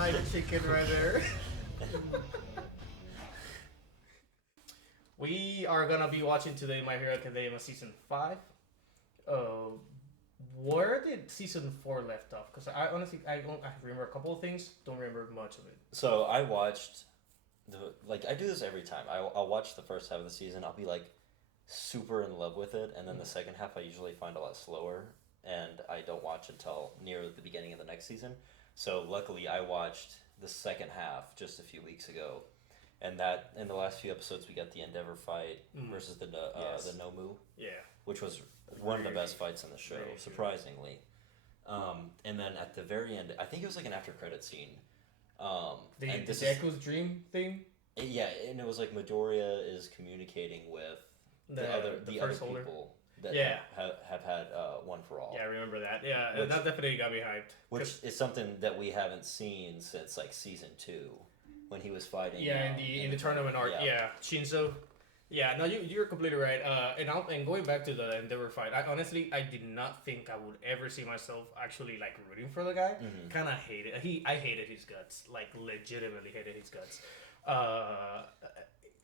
fried chicken right there. We are gonna be watching today My Hero Academia season 5. Where did season 4 left off? Because I honestly I remember a couple of things, don't remember much of it. So I watched I do this every time. I'll watch the first half of the season. I'll be like super in love with it, and then the second half I usually find a lot slower, and I don't watch until near the beginning of the next season. So luckily I watched the second half just a few weeks ago, and that in the last few episodes we got the Endeavor fight versus the Nomu, which was one of the best fights in the show, surprisingly. And then at the very end, I think it was like an after credit scene. The Nekko's dream thing. Yeah, and it was like Midoriya is communicating with the other people that have had One for All. Yeah, I remember that. Yeah, which, that definitely got me hyped. Which is something that we haven't seen since like season 2, when he was fighting. Yeah, in the tournament arc. Yeah, Shinzo. Yeah, no, you're completely right. And going back to the Endeavor fight, I did not think I would ever see myself actually like rooting for the guy. Kind of hated. I hated his guts. Like legitimately hated his guts.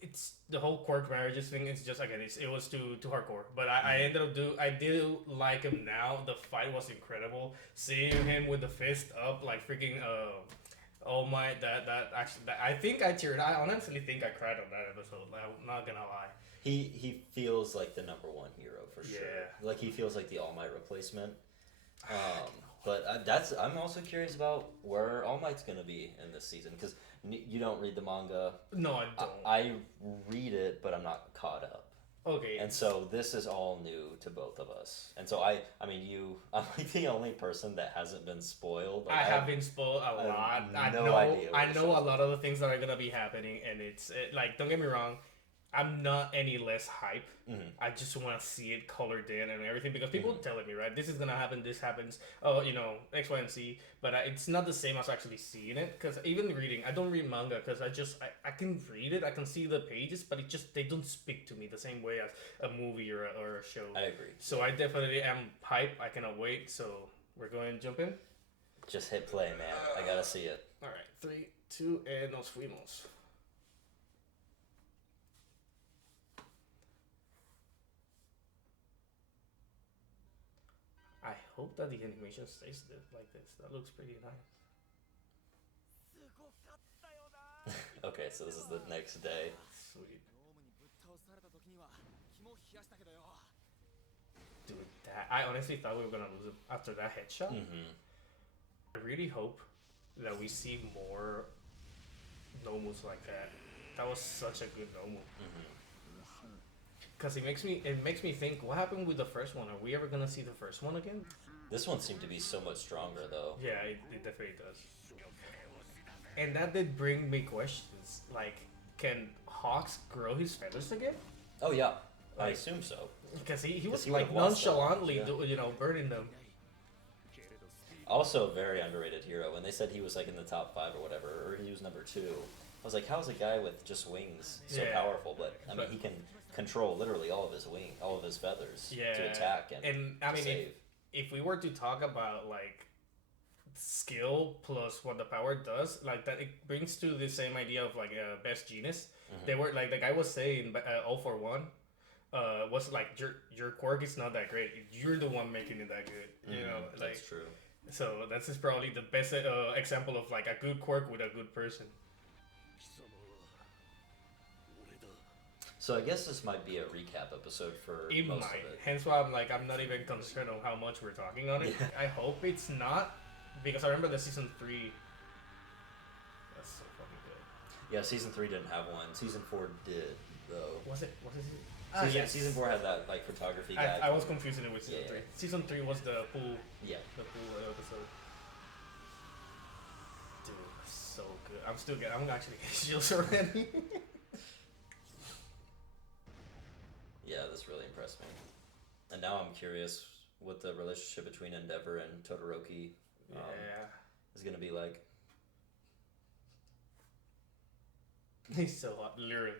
It's the whole quirk marriages thing. It's just again, it was too hardcore. But I do like him now. The fight was incredible. Seeing him with the fist up, like freaking. Oh my! I think I teared. I honestly think I cried on that episode. I'm not gonna lie. He feels like the number one hero for sure. Like he feels like the All Might replacement. But I'm also curious about where All Might's gonna be in this season, because you don't read the manga. No, I don't. I read it, but I'm not caught up. Okay. And so this is all new to both of us. And so I'm like the only person that hasn't been spoiled. Like, I have been spoiled a lot. I know a lot of the things that are gonna be happening, and it's like, don't get me wrong, I'm not any less hype. I just want to see it colored in and everything, because people telling me, right, this is gonna happen, this happens, X, Y, and Z, but it's not the same as actually seeing it. Because even reading, I don't read manga because I can read it, I can see the pages, but they don't speak to me the same way as a movie or a show. I agree. So I definitely am hype. I cannot wait. So we're going to jump in. Just hit play, man. I gotta see it. All right, 3, 2, and nos fuimos. I hope that the animation stays like this. That looks pretty nice. Okay, so this is the next day. Sweet. Dude, I honestly thought we were gonna lose him after that headshot. I really hope that we see more Nomus like that. That was such a good Nomu. Because it makes me think, what happened with the first one? Are we ever gonna see the first one again? This one seemed to be so much stronger, though. Yeah, it definitely does. And that did bring me questions. Like, can Hawks grow his feathers again? Oh yeah, I assume so. Because he was like nonchalantly, burning them. Also, very underrated hero. When they said he was like in the top 5 or whatever, or he was number 2, I was like, how is a guy with just wings so powerful? But I mean, he can control literally all of his feathers to attack and I mean, save. If we were to talk about like skill plus what the power does, like that, it brings to the same idea of like best genius. They were like the guy was saying, 041 was like your quirk is not that great. You're the one making it that good. You know, like, that's true. So that's just probably the best example of like a good quirk with a good person. So I guess this might be a recap episode for most of it. Hence why I'm not even concerned on how much we're talking on it. I hope it's not, because I remember the season 3. That's so fucking good. Yeah, season 3 didn't have one. Season 4 did, though. Was it? Season 4 had that like photography guide. I was confusing it with season 3. Season 3 was the pool. Yeah. The pool episode. Dude, so good. I'm actually getting chills already. Yeah, this really impressed me. And now I'm curious what the relationship between Endeavor and Todoroki is going to be like. He's so hot, literally.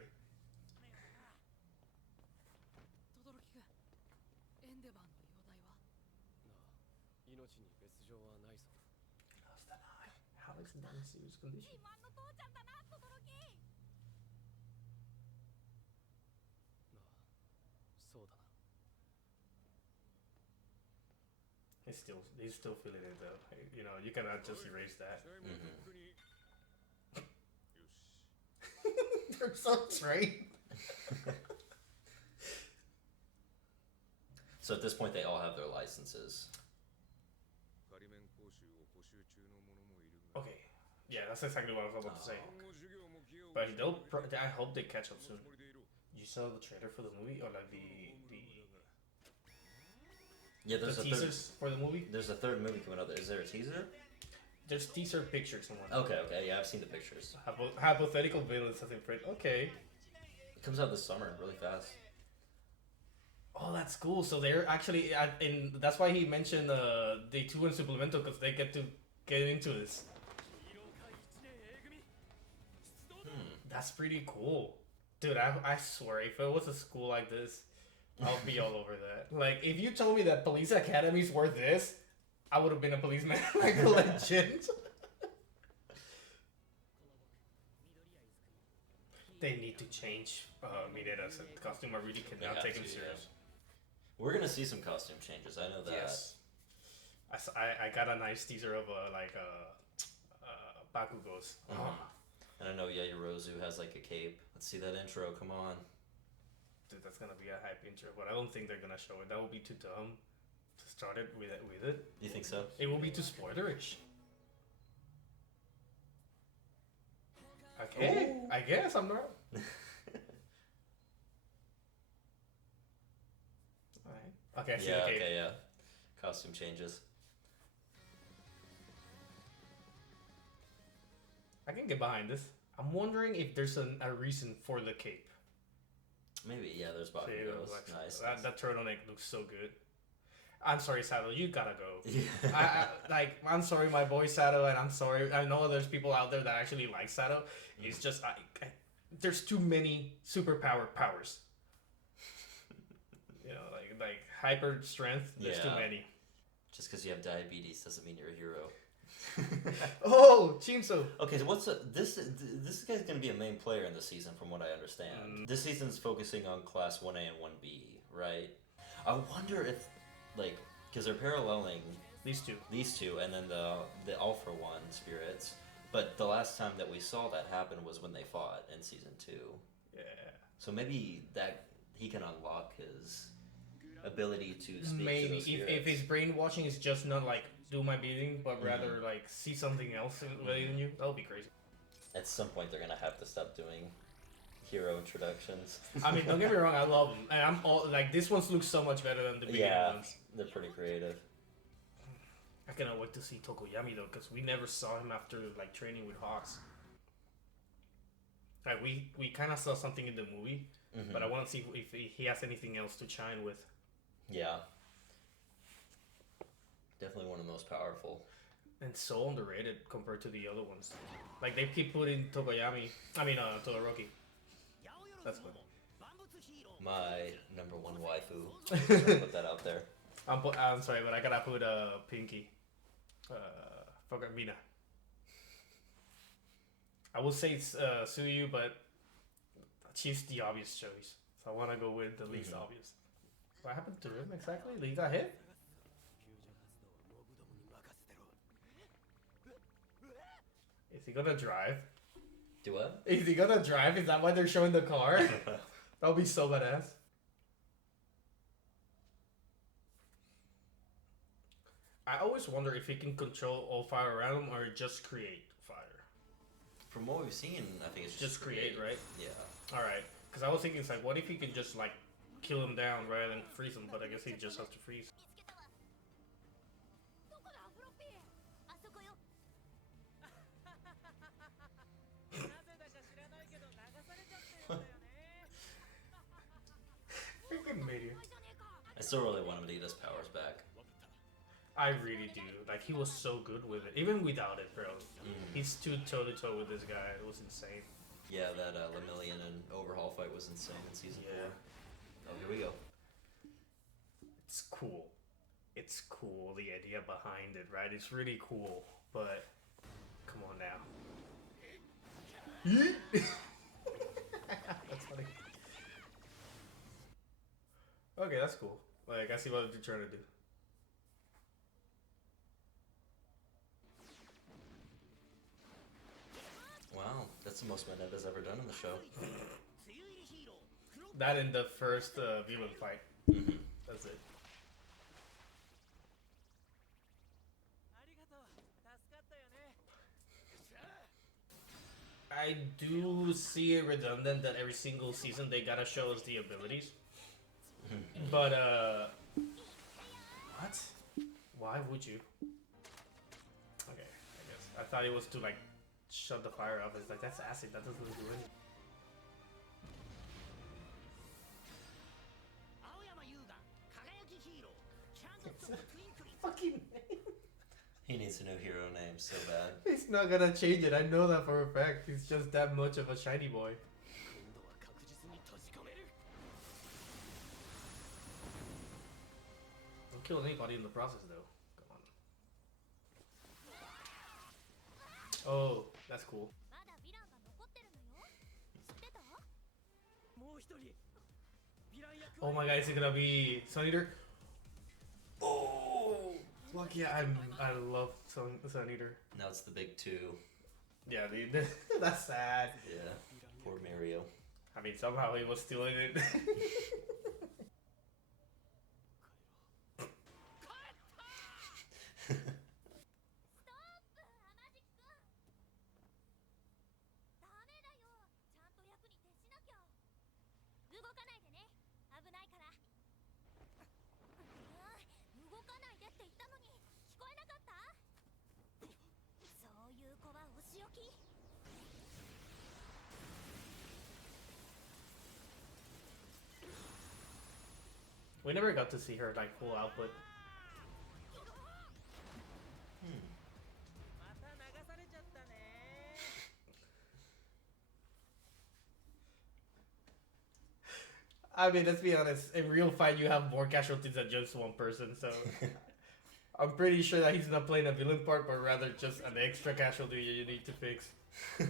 Alex not in serious condition. He's still feeling it though. You know, you cannot just erase that. They're so trained. So at this point, they all have their licenses. Okay, yeah, that's exactly what I was about to say. But I hope they catch up soon. You saw the trailer for the movie, or like the Yeah, there's teasers for the movie. There's a third movie coming out. Is there a teaser? There's teaser pictures and whatnot. Okay, yeah, I've seen the pictures. Hypothetical villains as in print. Okay. It comes out this summer, really fast. Oh, that's cool. So they're actually that's why he mentioned Day 2 and Supplemental, because they get to get into this. That's pretty cool. Dude, I swear, if it was a school like this, I'll be all over that. Like, if you told me that police academies were this, I would have been a policeman. Like, a legend. They need to change Mireda's costume. I really cannot take him serious. We're gonna see some costume changes. I know that. Yes. I got a nice teaser of Bakugo's. And I know Yaoyorozu has like a cape. Let's see that intro. Come on. Dude, that's gonna be a hype intro, but I don't think they're gonna show it. That would be too dumb to start it with it. You think so? It will be too spoilerish. Okay, ooh. I guess I'm not. Alright. Okay, I see the cape. Yeah. Costume changes. I can get behind this. I'm wondering if there's a reason for the cape. Maybe, yeah, there's Bakugo's. Nice. That turtleneck looks so good. I'm sorry, Sato, you gotta go. Yeah. I'm sorry, my boy Sato, and I'm sorry. I know there's people out there that actually like Sato. It's just, there's too many superpower powers. You know, like hyper strength, there's too many. Just because you have diabetes doesn't mean you're a hero. Oh, Chimso. Okay, so this guy's gonna be a main player in the season, from what I understand. This season's focusing on Class 1A and 1B, right? I wonder if, like, because they're paralleling these two, and then the All for One spirits. But the last time that we saw that happen was when they fought in season 2. Yeah. So maybe that he can unlock his ability to speak to those spirits. If his brainwashing is just not like do my bidding, but rather like see something else in you, that would be crazy. At some point, they're gonna have to stop doing hero introductions. I mean, don't get me wrong, I love them, and I'm all like, this one looks so much better than the beginning ones. They're pretty creative. I cannot wait to see Tokoyami though, because we never saw him after like training with Hawks. Like we kind of saw something in the movie, but I want to see if he has anything else to shine with. Yeah. Definitely one of the most powerful. And so underrated compared to the other ones. Like, they keep putting Todoroki. That's good. My number one waifu. Put that out there. I'm sorry, but I gotta put Pinky. Forgot Mina. I will say it's Suyu, but she's the obvious choice. So I want to go with the least obvious. What happened to him exactly? He got hit? Is he gonna drive? Do what? Is he gonna drive? Is that why they're showing the car? That would be so badass. I always wonder if he can control all fire around him or just create fire. From what we've seen, I think it's just create, right? Yeah. Alright. Because I was thinking, it's like, what if he can just, like, kill him down rather than freeze him? But I guess he just has to freeze. Freaking meteor. I still really want him to get his powers back. I really do. Like, he was so good with it. Even without it, bro. He stood toe-to-toe with this guy. It was insane. Yeah, that Lemillion and Overhaul fight was insane in season 4. Oh, here we go. It's cool. It's cool, the idea behind it, right? It's really cool. But, Come on now. That's funny. Okay, that's cool. Like, I see what they're trying to do. Wow, that's the most Manetta's ever done in the show. That in the first villain fight. Mm-hmm. That's it. I do see it redundant that every single season they gotta show us the abilities. But, what? Why would you? Okay, I guess. I thought it was to, like, shut the fire off. It's like, that's acid. That doesn't do anything. Fucking name. He needs a new hero name so bad. He's not gonna change it. I know that for a fact. He's just that much of a shiny boy. Don't kill anybody in the process, though. Come on. Oh, that's cool. Oh my god, is it gonna be Sun Eater? Oh, fuck yeah! I love Sun Eater. Now it's the big two. Yeah, dude, that's sad. Yeah, poor Mario. I mean, somehow he was still in it. We never got to see her like full output. I mean, let's be honest. In real fight, you have more casualties than just one person, so I'm pretty sure that he's not playing a villain part, but rather just an extra casualty you need to fix. Go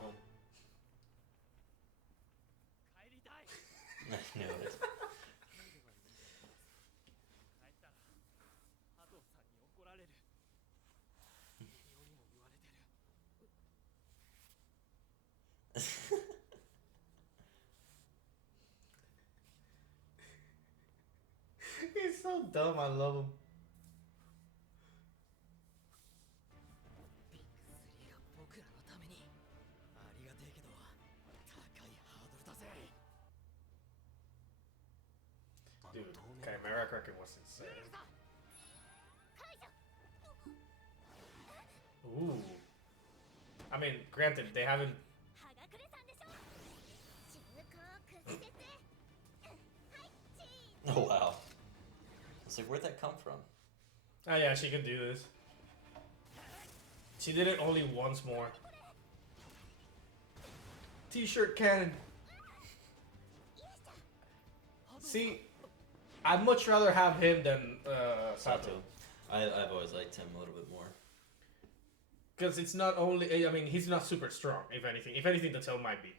home. I knew it. He's so dumb, I love him. Dude, Chimera Kraken was insane. Ooh. I mean, granted, they haven't... Oh wow. It's like, where'd that come from? Oh yeah, she can do this. She did it only once more. T-shirt cannon. See, I'd much rather have him than Sato. I've always liked him a little bit more. Because it's not only, I mean, he's not super strong, if anything. If anything, the tail might be.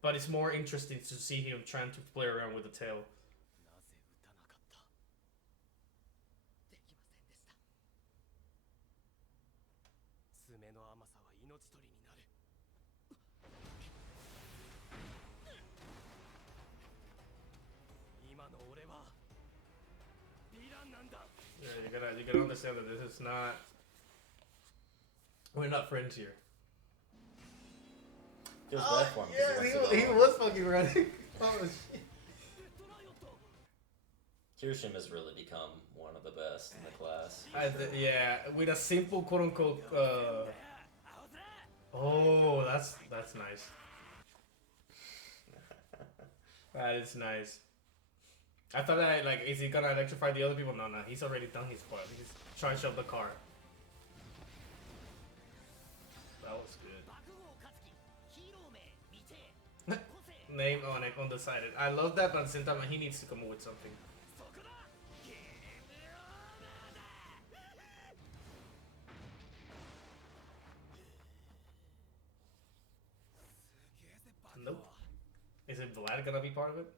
But it's more interesting to see him trying to play around with the tail. Yeah, you gotta understand that this is not... We're not friends here. Feels bad for him. Yeah, he was fucking running. Oh shit. Kirishima has really become one of the best in the class. Yeah, with a simple quote unquote. Oh, that's nice. That is nice. I thought that, like, is he gonna electrify the other people? No, he's already done his part. He's trying to shove the car. That was good. Name on it, undecided. I love that, but at the same time, he needs to come up with something. Is it Vlad gonna be part of it?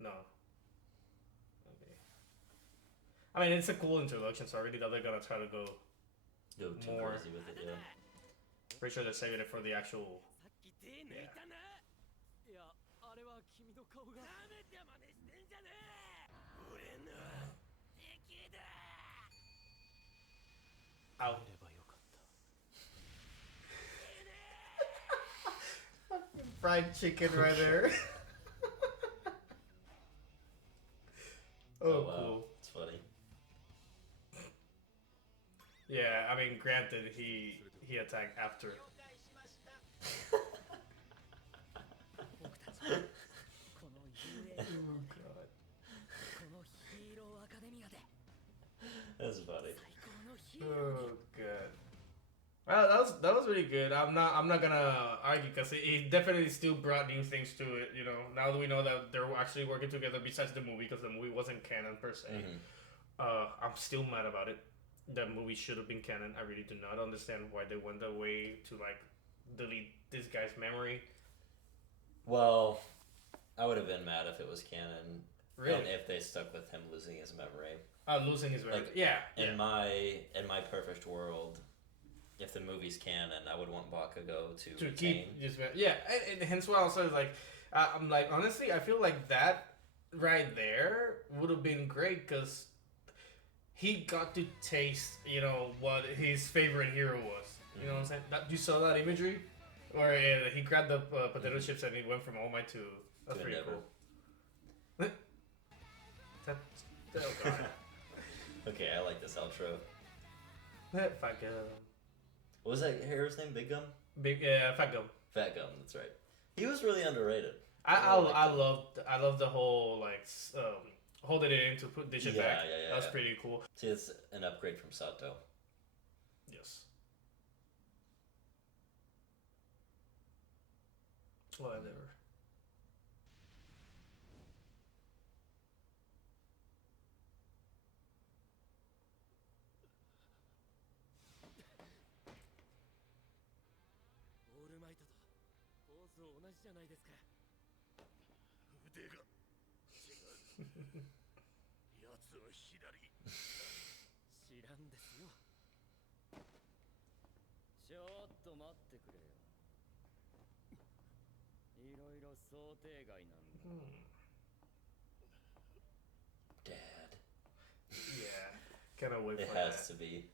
No. Okay. I mean, it's a cool introduction, so I really thought they're gonna try to go too more crazy with it, yeah. Pretty sure they're saving it for the actual. Yeah. Ow. Fried chicken right there. Oh, wow. cool. It's funny. Yeah, I mean, granted, he attacked after. Oh god. That's funny. Oh god. Well, that was really good. I'm not gonna argue because it definitely still brought new things to it. You know, now that we know that they're actually working together besides the movie, because the movie wasn't canon per se. I'm still mad about it. The movie should have been canon. I really do not understand why they went that way to like delete this guy's memory. Well, I would have been mad if it was canon. Really? And if they stuck with him losing his memory. Losing his memory. Like, yeah. In my perfect world, if the movie's canon, I would want Bakugo to keep just and hence why I was like, I'm like, honestly, I feel like that right there would have been great because he got to taste, you know, what his favorite hero was. You know what I'm saying? You saw that imagery where he grabbed the potato chips and he went from All Might to. That's pretty cool. Oh god. Okay, I like this outro. Fat Gum. What was that hero's name? Big Gum? Fat Gum. Fat Gum, that's right. He was really underrated. I loved the whole like holding it in to put dish it back. Yeah, that was pretty cool. See, it's an upgrade from Sato. Yes. Whatever. Dad. Yeah. Cannot wait it for has to be.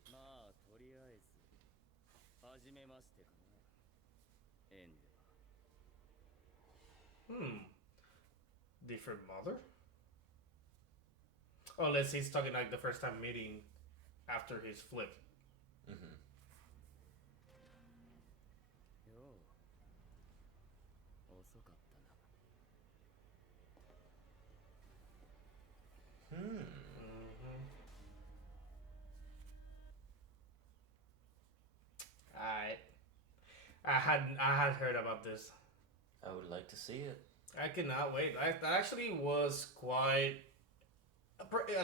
Different mother? Oh, unless he's talking like the first time meeting after his flip. I had heard about this. I would like to see it. I cannot wait. That actually was quite.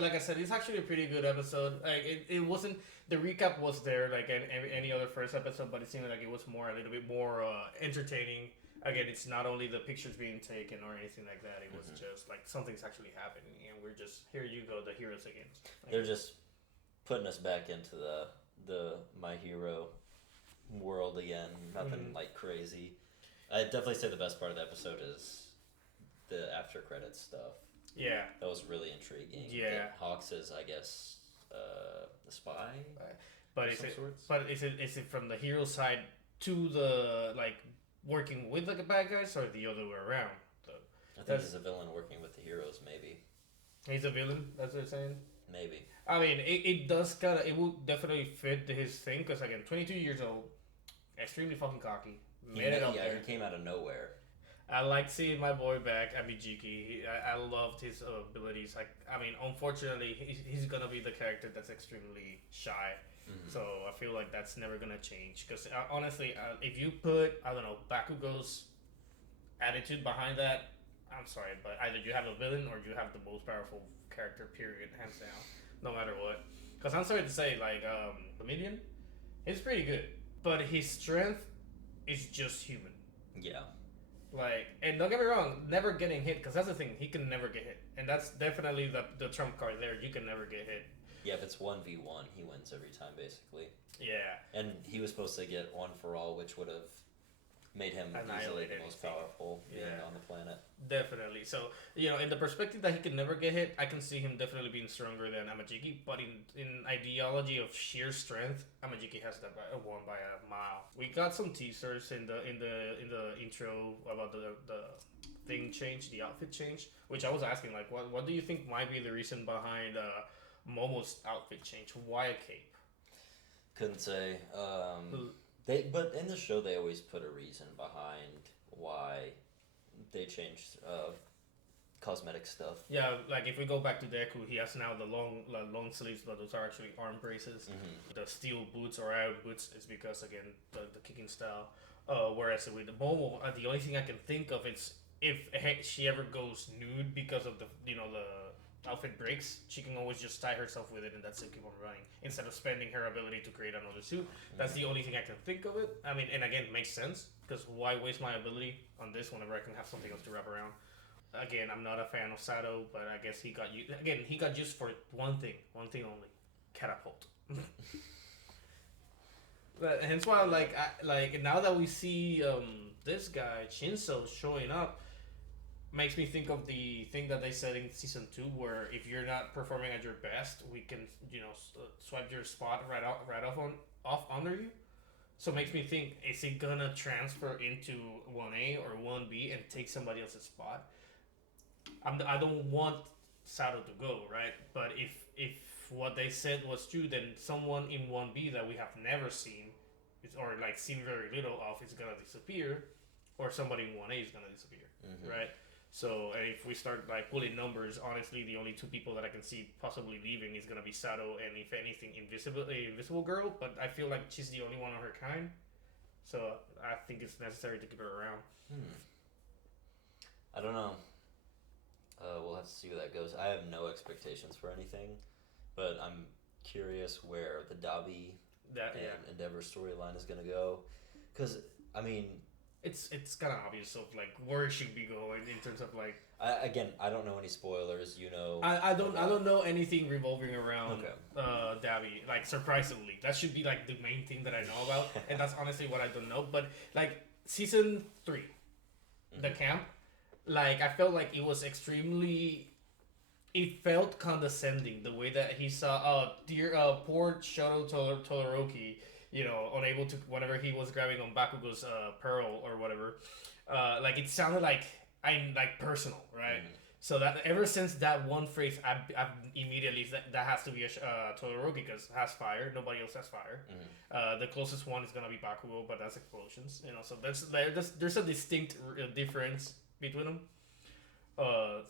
Like I said, it's actually a pretty good episode. Like it wasn't. The recap was there like any other first episode, but it seemed like it was a little bit more entertaining. Again, it's not only the pictures being taken or anything like that. It was just like something's actually happening, and we're just here. You go, the heroes again. They're just putting us back into the My Hero world again. Nothing like crazy. I'd definitely say the best part of the episode is the after credits stuff. Yeah, that was really intriguing. Yeah, that Hawks is, I guess, the spy. But is it from the hero side to the like working with like the bad guys, or the other way around? I think he's a villain working with the heroes. Maybe he's a villain. That's what you're saying. Maybe. I mean, it does it will definitely fit his thing because again, 22 years old, extremely fucking cocky. Made it up there. He came out of nowhere. I like seeing my boy back, Abijiki. I loved his abilities. Like, I mean, unfortunately, he's gonna be the character that's extremely shy. So I feel like that's never gonna change. Because honestly, if you put, I don't know, Bakugo's attitude behind that, I'm sorry, but either you have a villain or you have the most powerful character, period, hands down, no matter what. Because I'm sorry to say, like, the Minion, he's pretty good. But his strength is just human. Yeah. Like, and don't get me wrong, never getting hit, because that's the thing, he can never get hit, and that's definitely the trump card there. You can never get hit. Yeah, if it's 1v1, he wins every time, basically. Yeah. And he was supposed to get one for all, which would have made him easily the most powerful being on the planet. Definitely. So, in the perspective that he can never get hit, I can see him definitely being stronger than Amajiki. But in ideology of sheer strength, Amajiki has that won by a mile. We got some teasers in the intro about the thing change, the outfit change, which I was asking, like, what do you think might be the reason behind Momo's outfit change? Why a cape? Couldn't say. But in the show, they always put a reason behind why they changed cosmetic stuff. Yeah, like if we go back to Deku, he has now the long sleeves, but those are actually arm braces. Mm-hmm. The steel boots or iron boots is because, again, the kicking style. Whereas with the Momo, the only thing I can think of is if she ever goes nude because of the outfit breaks, she can always just tie herself with it and that's it, keep on running, instead of spending her ability to create another suit. That's the only thing I can think of it. I mean, and again, it makes sense, because why waste my ability on this whenever I can have something else to wrap around? Again, I'm not a fan of Sato, but I guess he got used for one thing only: catapult. But hence why, like now that we see this guy Shinso showing up, makes me think of the thing that they said in season 2, where if you're not performing at your best, we can swipe your spot right off under you. So it makes me think, is he gonna transfer into 1A or 1B and take somebody else's spot? I don't want Sato to go, right? But if what they said was true, then someone in 1B that we have never seen or like seen very little of is gonna disappear, or somebody in 1A is gonna disappear, right? So if we start like pulling numbers, honestly, the only two people that I can see possibly leaving is gonna be Sato and, if anything, Invisible Girl. But I feel like she's the only one of her kind, so I think it's necessary to keep her around. I don't know. We'll have to see where that goes. I have no expectations for anything, but I'm curious where the Dabi and Endeavor storyline is gonna go, because I mean. It's kind of obvious of like where it should be going in terms of like. I don't know any spoilers. I don't know anything revolving around Dabi. Like, surprisingly, that should be like the main thing that I know about, and that's honestly what I don't know. But like season 3, the camp, like I felt like it was extremely. It felt condescending the way that he saw poor Shoto Todoroki. Unable to, whenever he was grabbing on Bakugo's pearl or whatever, like it sounded like I'm like personal, right? So that ever since that one phrase, I've immediately that has to be Todoroki, because has fire. Nobody else has fire. The closest one is gonna be Bakugo, but that's explosions. So there's a distinct difference between them.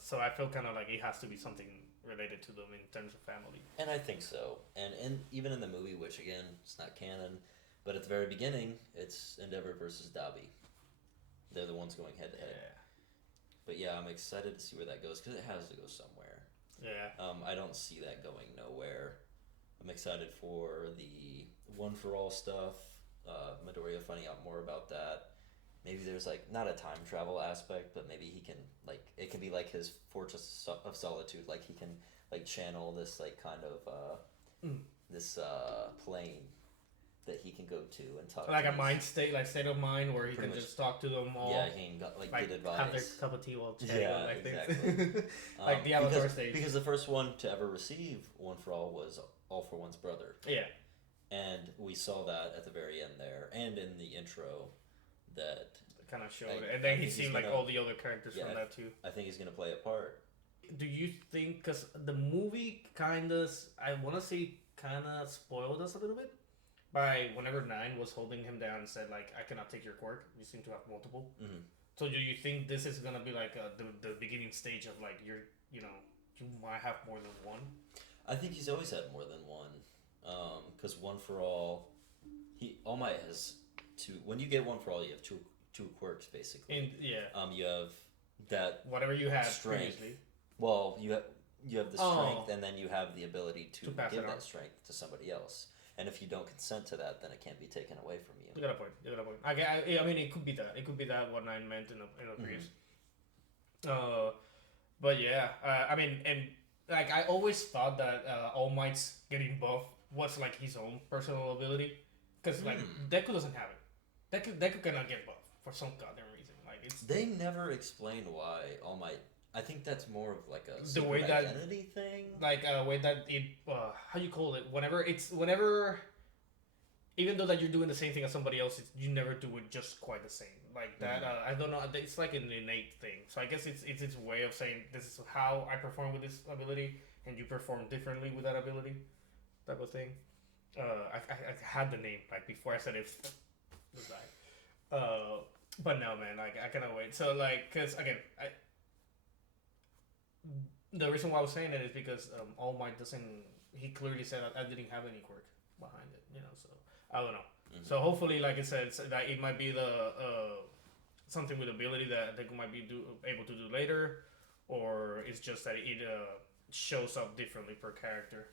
So I feel kind of like it has to be something related to them in terms of family. And I think so. And even in the movie, which again, it's not canon, but at the very beginning, it's Endeavor versus Dabi. They're the ones going head to head. Yeah. But yeah, I'm excited to see where that goes, because it has to go somewhere. Yeah. I don't see that going nowhere. I'm excited for the One for All stuff. Midoriya finding out more about that. Maybe there's like not a time travel aspect, but maybe he can it can be like his Fortress of Solitude. Like he can like channel this like kind of this plane that he can go to and talk. Like a mind state, like state of mind where he can just talk to them all. Yeah, he can like get advice. Have their cup of tea while chatting. Yeah, exactly. Like the Avatar stage. Because the first one to ever receive One for All was All for One's brother. Yeah. And we saw that at the very end there, and in the intro. That kind of showed it, and then he seemed like all the other characters from that too. I think he's gonna play a part. Do you think, because the movie kind of spoiled us a little bit by whenever 9 was holding him down and said like, I cannot take your quirk, you seem to have multiple. So do you think this is gonna be like the beginning stage of like you might have more than one? I think he's always had more than one, because One for All, All Might has two. When you get One for All, you have two quirks basically. You have that whatever you had strength. Previously. Well, you have the strength, and then you have the ability to give that strength to somebody else. And if you don't consent to that, then it can't be taken away from you. You got a point. You got a point. I mean, it could be that. It could be that what I meant in a previous. But yeah, I mean, and like I always thought that All Might's getting buff was like his own personal ability, because like Deku doesn't have it. Deku cannot get buff for some goddamn reason. Like it's they never explain why All Might. I think that's more of like a the way that identity thing. Like way that it how you call it? Whenever even though that you're doing the same thing as somebody else, you never do it just quite the same. Like that, I don't know. It's like an innate thing. So I guess it's its way of saying this is how I perform with this ability, and you perform differently with that ability, type of thing. I had the name like before I said it. Was I? But no, man. Like I cannot wait. So like, cause again, the reason why I was saying that is because All Might doesn't. He clearly said I didn't have any quirk behind it. You know, so. I don't know. So hopefully, like I said, that it might be the something with ability that they might be able to do later, or it's just that it shows up differently per character.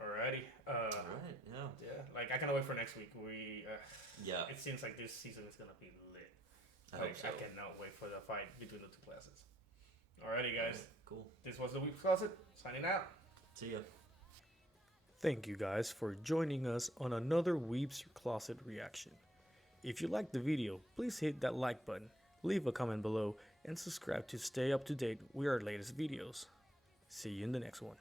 Alrighty. Alright. Yeah. Yeah. Like I cannot wait for next week. Yeah. It seems like this season is gonna be lit. I hope so. I cannot wait for the fight between the two classes. Alrighty, guys. Right, cool. This was the Weebs Closet. Signing out. See ya. Thank you guys for joining us on another Weebs Closet reaction. If you liked the video, please hit that like button, leave a comment below, and subscribe to stay up to date with our latest videos. See you in the next one.